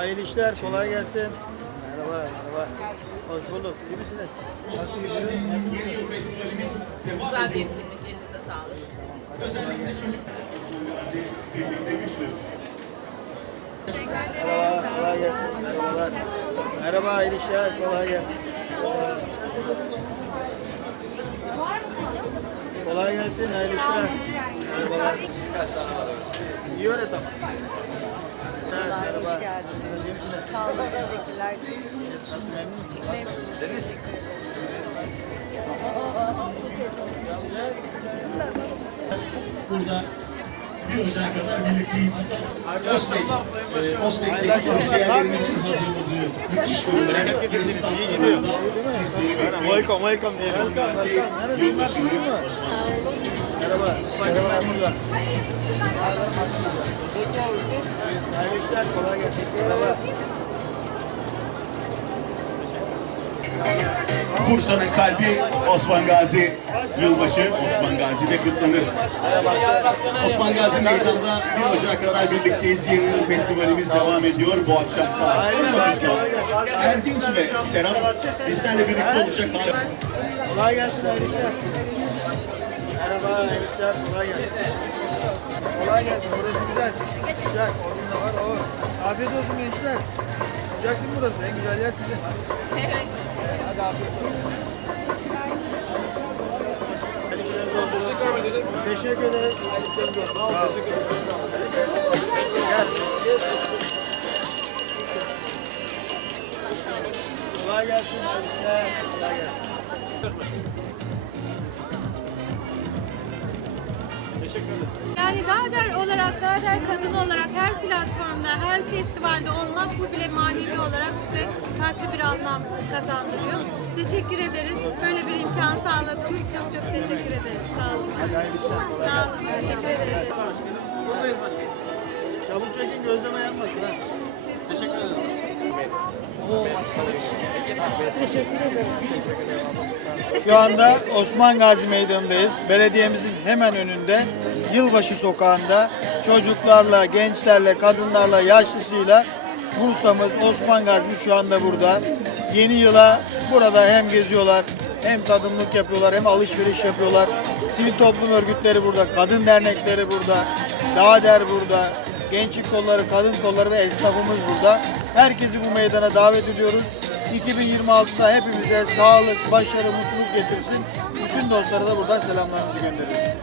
Hayırlı işler, kolay gelsin. Merhaba, merhaba. Hoş bulduk. İyi misiniz? Gidiyor? Yeni yıl festivalimiz devam ediyor. elinize sağlık. Özellikle çocuk Gazi birlikte güçlü. Merhaba, kolay gelsin. Merhabalar. Merhaba, hayırlı işler, kolay gelsin. Kolay gelsin, hayırlı işler. Merhabalar. İyi öğretim. Evet, merhaba. Hoş geldiniz. Sağ olun, teşekkürler. Deniz. Burada bir Ocak kadar birlikteyiz. Osnek, e, Osnek'teki kursiyerlerimizin hazırladığı müthiş görünen bir standlarımızda sizleri bekliyor. Welcome, welcome. Osman Welcome, Gazi yılbaşını Osman Merhaba. Hayırlı işler, kolay gelsin. Bursa'nın kalbi Osman Gazi yılbaşı Osman Gazi'de kutlanır. Osman Gazi Meydan'da 1 Ocak'a kadar birlikteyiz. Yeni Yıl Festivalimiz devam ediyor. Bu akşam saat 19'da Erdinç ve Serap bizlerle birlikte olacak. Kolay gelsin, işler, kolay gelsin. Kolay gelsin, burası güzel. Güzel, odun da var, o. Afiyet olsun gençler. Sıcak değil mi burası? En güzel yer sizin. Evet. Hadi afiyet olsun. Teşekkür ederim. Sağ ol, teşekkür ederim. Kolay gelsin. hayırlı işler, Kolay gelsin. Yani Dağder olarak, Dağder kadın olarak her platformda, her festivalde olmak bu bile manevi olarak bize farklı bir anlam kazandırıyor. Teşekkür ederiz. Böyle bir imkan sağladınız. Çok çok teşekkür ederiz. Sağ olun. Sağ olun. Teşekkür ederiz. Çabuk çekin gözleme yanmasın ha. Şu anda Osman Gazi Meydanı'ndayız. Belediyemizin hemen önünde Yılbaşı Sokağı'nda çocuklarla, gençlerle, kadınlarla, yaşlısıyla Bursa'mız, Osman Gazi'miz şu anda burada. Yeni yıla burada hem geziyorlar, hem kadınlık yapıyorlar, hem alışveriş yapıyorlar. Sivil toplum örgütleri burada, kadın dernekleri burada, Dağder burada, gençlik kolları, kadın kolları ve esnafımız burada. Herkesi bu meydana davet ediyoruz. 2026'da hepimize sağlık, başarı, mutluluk getirsin. Bütün dostlara da buradan selamlarımızı gönderiyoruz.